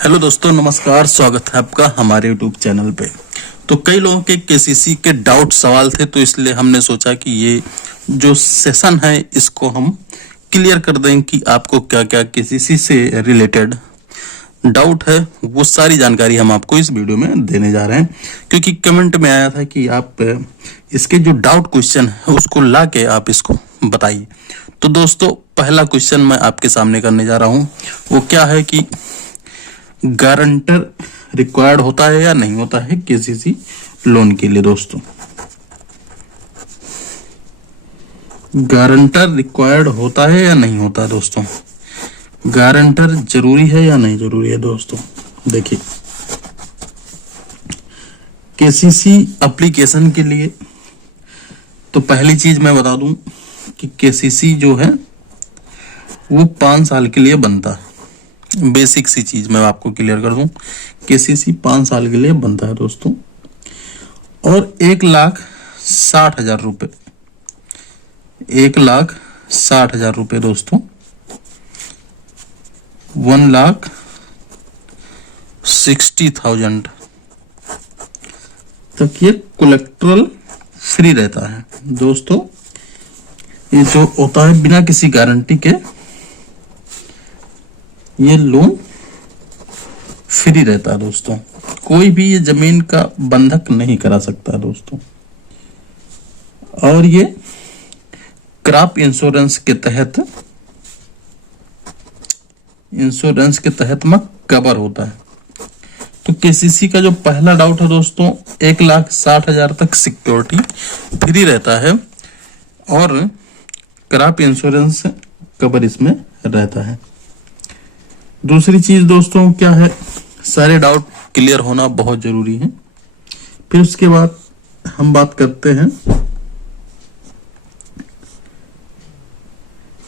Hello दोस्तों, नमस्कार। स्वागत है आपका हमारे यूट्यूब चैनल पे। तो कई लोगों के केसीसी के डाउट सवाल थे, तो इसलिए हमने सोचा कि ये जो सेशन है इसको हम क्लियर कर दें कि आपको क्या क्या केसीसी से रिलेटेड डाउट है, वो सारी जानकारी हम आपको इस वीडियो में देने जा रहे हैं। क्योंकि कमेंट में आया था कि आप इसके जो डाउट क्वेश्चन है उसको ला के आप इसको बताइए। तो दोस्तों, पहला क्वेश्चन मैं आपके सामने करने जा रहा हूँ। वो क्या है कि गारंटर रिक्वायर्ड होता है या नहीं होता है केसीसी लोन के लिए। दोस्तों, गारंटर रिक्वायर्ड होता है या नहीं होता है। दोस्तों, गारंटर जरूरी है या नहीं जरूरी है। दोस्तों देखिए, केसीसी एप्लीकेशन के लिए तो पहली चीज मैं बता दूं कि केसीसी जो है वो 5 साल के लिए बनता है। बेसिक सी चीज मैं आपको क्लियर कर दूं, केसीसी 5 साल के लिए बनता है दोस्तों। और 1,60,000 रुपए, 1,60,000 रुपए दोस्तों, 1,60,000 तक ये कोलेक्ट्रल फ्री रहता है दोस्तों। ये जो होता है बिना किसी गारंटी के ये लोन फ्री रहता है दोस्तों। कोई भी ये जमीन का बंधक नहीं करा सकता दोस्तों। और ये क्रॉप इंश्योरेंस के तहत में कवर होता है। तो केसीसी का जो पहला डाउट है दोस्तों, 1,60,000 तक सिक्योरिटी फ्री रहता है और क्रॉप इंश्योरेंस कवर इसमें रहता है। दूसरी चीज दोस्तों क्या है, सारे डाउट क्लियर होना बहुत जरूरी है। फिर उसके बाद हम बात करते हैं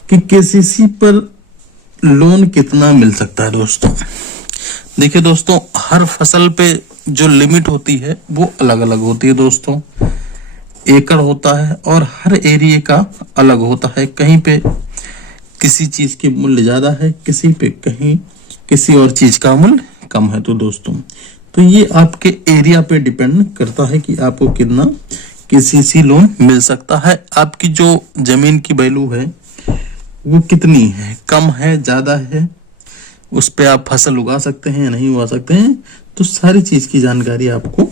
कि केसीसी पर लोन कितना मिल सकता है। दोस्तों देखिए दोस्तों, हर फसल पे जो लिमिट होती है वो अलग अलग होती है दोस्तों। एकड़ होता है और हर एरिया का अलग होता है। कहीं पे किसी चीज की मूल्य ज्यादा है, कहीं किसी और चीज का मूल्य कम है। तो दोस्तों, तो ये आपके एरिया पे डिपेंड करता है कि आपको कितना केसीसी लोन मिल सकता है। आपकी जो जमीन की वैल्यू है वो कितनी है, कम है, ज्यादा है, उस पे आप फसल उगा सकते हैं या नहीं उगा सकते हैं। तो सारी चीज की जानकारी आपको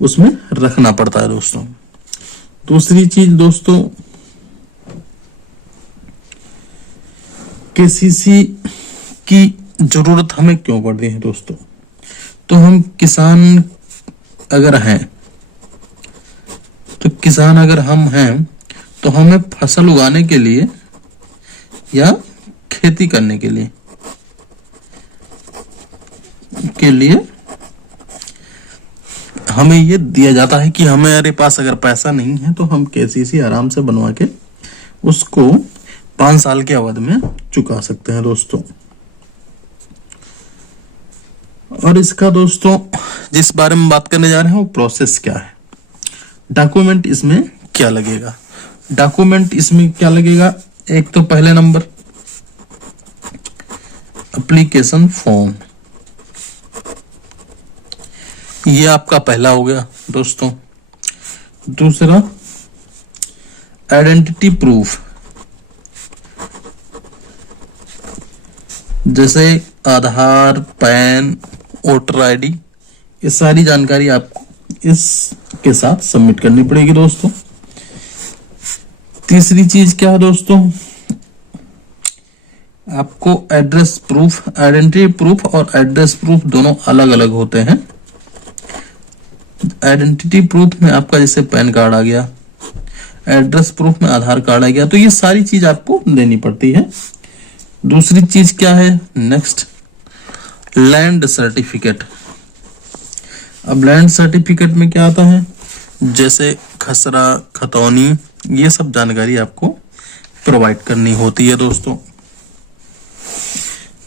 उसमें रखना पड़ता है दोस्तों। दूसरी चीज दोस्तों, केसीसी की जरूरत हमें क्यों पड़ती है दोस्तों। तो हम किसान अगर हम हैं तो हमें फसल उगाने के लिए या खेती करने के लिए हमें ये दिया जाता है कि हमारे पास अगर पैसा नहीं है तो हम केसीसी आराम से बनवा के उसको 5 साल के अवधि में चुका सकते हैं दोस्तों। और इसका दोस्तों जिस बारे में बात करने जा रहे हैं वो प्रोसेस क्या है। डॉक्यूमेंट इसमें क्या लगेगा। एक तो पहले नंबर एप्लीकेशन फॉर्म, ये आपका पहला हो गया दोस्तों। दूसरा आइडेंटिटी प्रूफ, जैसे आधार, पैन, वोटर आईडी, ये सारी जानकारी आपको इसके साथ सबमिट करनी पड़ेगी दोस्तों। तीसरी चीज क्या है दोस्तों, आपको एड्रेस प्रूफ, आइडेंटिटी प्रूफ और एड्रेस प्रूफ दोनों अलग अलग होते हैं। आइडेंटिटी प्रूफ में आपका जैसे पैन कार्ड आ गया, एड्रेस प्रूफ में आधार कार्ड आ गया, तो ये सारी चीज आपको देनी पड़ती है। दूसरी चीज क्या है, नेक्स्ट लैंड सर्टिफिकेट। अब लैंड सर्टिफिकेट में क्या आता है, जैसे खसरा, खतौनी, ये सब जानकारी आपको प्रोवाइड करनी होती है दोस्तों।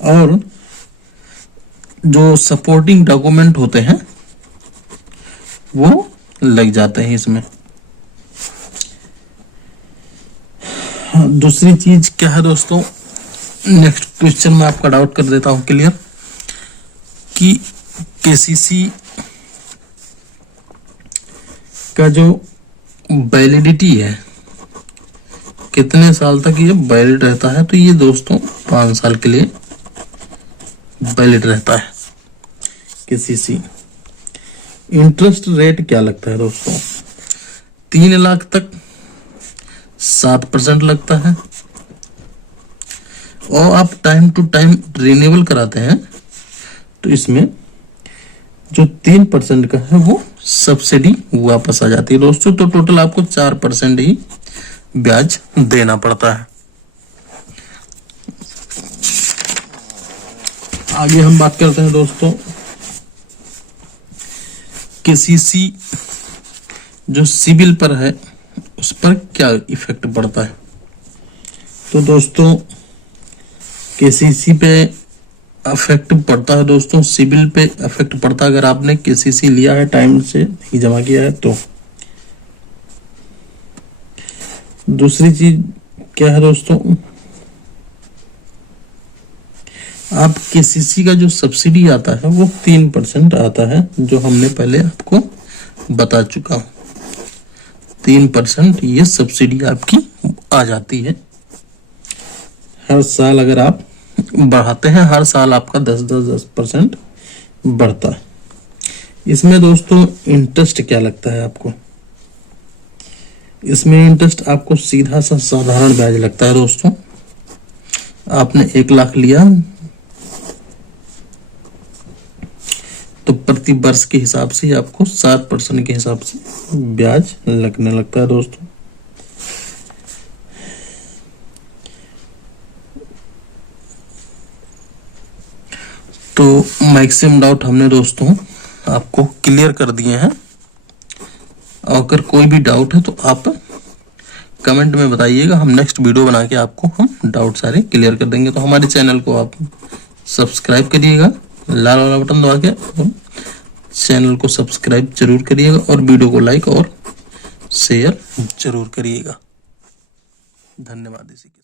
और जो सपोर्टिंग डॉक्यूमेंट होते हैं वो लग जाते हैं इसमें। दूसरी चीज क्या है दोस्तों, नेक्स्ट क्वेश्चन में आपका डाउट कर देता हूं क्लियर। कि केसीसी का जो वैलिडिटी है, कितने साल तक ये वैलिड रहता है, तो ये दोस्तों 5 साल के लिए वैलिड रहता है केसीसी। इंटरेस्ट रेट क्या लगता है दोस्तों, 3 लाख तक 7% लगता है, और आप टाइम टू टाइम रिन्यूअल कराते हैं तो इसमें जो 3% का है वो सब्सिडी वापस आ जाती है दोस्तों। तो टोटल आपको 4% ही ब्याज देना पड़ता है। आगे हम बात करते हैं दोस्तों केसीसी जो सिबिल पर है उस पर क्या इफेक्ट पड़ता है। तो दोस्तों केसीसी पे इफेक्ट पड़ता है दोस्तों, सिबिल पे इफेक्ट पड़ता है अगर आपने केसीसी लिया है, टाइम से नहीं जमा किया है तो। दूसरी चीज क्या है दोस्तों, आप केसीसी का जो सब्सिडी आता है वो 3% आता है, जो हमने पहले आपको बता चुका हूं। 3% ये सब्सिडी आपकी आ जाती है। हर साल अगर आप बढ़ाते हैं, हर साल आपका 10% बढ़ता है। इसमें दोस्तों इंटरेस्ट क्या लगता है आपको, इसमें इंटरेस्ट आपको सीधा सा साधारण ब्याज लगता है दोस्तों। आपने 1 लाख लिया तो प्रति वर्ष के हिसाब से आपको 7% के हिसाब से ब्याज लगने लगता है दोस्तों। तो मैक्सिमम डाउट हमने दोस्तों आपको क्लियर कर दिए हैं। अगर कोई भी डाउट है तो आप कमेंट में बताइएगा, हम नेक्स्ट वीडियो बना के आपको हम डाउट सारे क्लियर कर देंगे। तो हमारे चैनल को आप सब्सक्राइब करिएगा, लाल वाला बटन दबा के चैनल को सब्सक्राइब जरूर करिएगा, और वीडियो को लाइक और शेयर जरूर करिएगा। धन्यवाद। इसी के